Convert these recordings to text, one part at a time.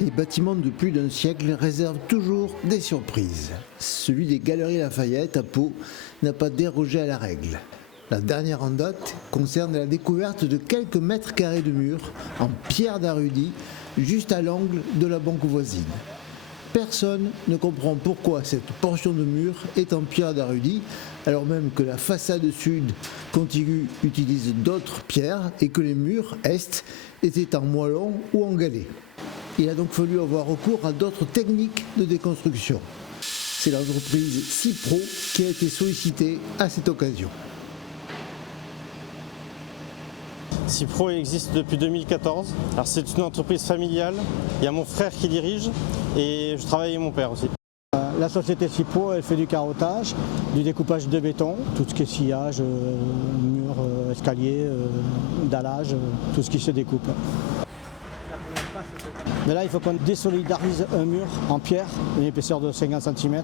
Les bâtiments de plus d'un siècle réservent toujours des surprises. Celui des Galeries Lafayette à Pau n'a pas dérogé à la règle. La dernière en date concerne la découverte de quelques mètres carrés de murs en pierre d'Arudie, juste à l'angle de la banque voisine. Personne ne comprend pourquoi cette portion de mur est en pierre d'Arudie, alors même que la façade sud contiguë utilise d'autres pierres et que les murs est étaient en moellon ou en galets. Il a donc fallu avoir recours à d'autres techniques de déconstruction. C'est l'entreprise Cipro qui a été sollicitée à cette occasion. Cipro existe depuis 2014. Alors c'est une entreprise familiale. Il y a mon frère qui dirige et je travaille avec mon père aussi. La société Cipro, elle fait du carottage, du découpage de béton, tout ce qui est sillage, mur, escalier, dallage, tout ce qui se découpe. Mais là, il faut qu'on désolidarise un mur en pierre, une épaisseur de 50 cm.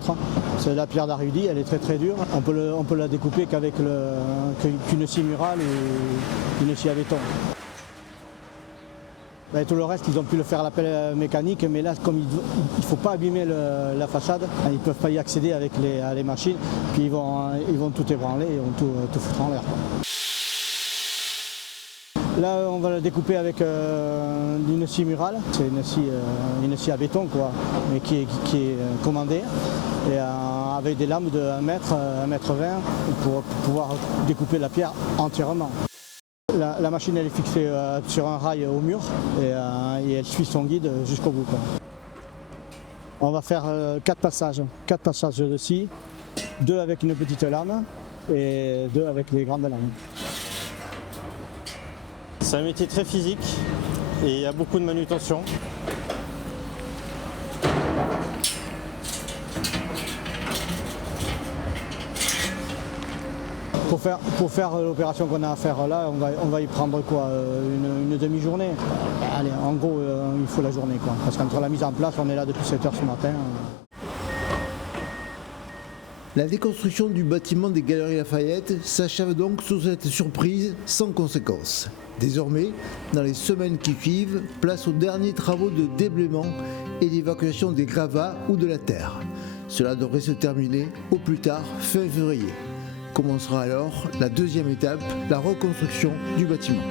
C'est la pierre d'Arudie, elle est très très dure. On peut la découper qu'une scie murale ou une scie à béton. Ben, tout le reste, ils ont pu le faire à la pelle mécanique, mais là, comme il ne faut pas abîmer la façade, ils ne peuvent pas y accéder avec les machines, puis ils vont tout ébranler, ils vont tout foutre en l'air. Là, on va le découper avec une scie murale, c'est une scie à béton, quoi, mais qui est commandée, et avec des lames de 1 mètre, 1 mètre 20 pour pouvoir découper la pierre entièrement. La machine elle est fixée sur un rail au mur et elle suit son guide jusqu'au bout, quoi. On va faire 4 passages de scie, 2 avec une petite lame et 2 avec les grandes lames. C'est un métier très physique et il y a beaucoup de manutention. Pour faire l'opération qu'on a à faire là, on va y prendre quoi, une demi-journée. Allez, en gros, il faut la journée, quoi. Parce qu'entre la mise en place, on est là depuis 7 h ce matin. La déconstruction du bâtiment des Galeries Lafayette s'achève donc sous cette surprise sans conséquence. Désormais, dans les semaines qui suivent, place aux derniers travaux de déblaiement et d'évacuation des gravats ou de la terre. Cela devrait se terminer au plus tard fin février. Commencera alors la deuxième étape, la reconstruction du bâtiment.